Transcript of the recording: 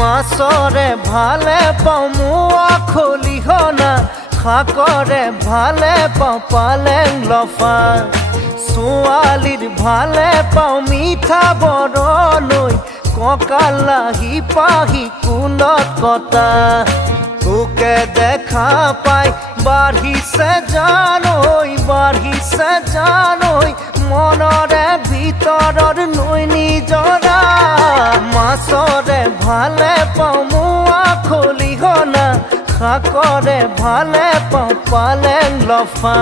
মাছৰে ভালে পাওঁ মোৱা খলিহনা শাকৰে ভালে পাওঁ পালেং লফা ছোৱালীৰ ভালে পাওঁ মিঠা বৰণৈ কঁকাল লাহি পাহি কুলত কটা তোকে দেখা পাই বাঢ়িছে জানৈ মনৰে ভিতৰৰ নৈ নিজৰা মাছৰে ভালে পাওঁ মোৱা খলিহনা শাকৰে ভালে পাওঁ পালেং লফা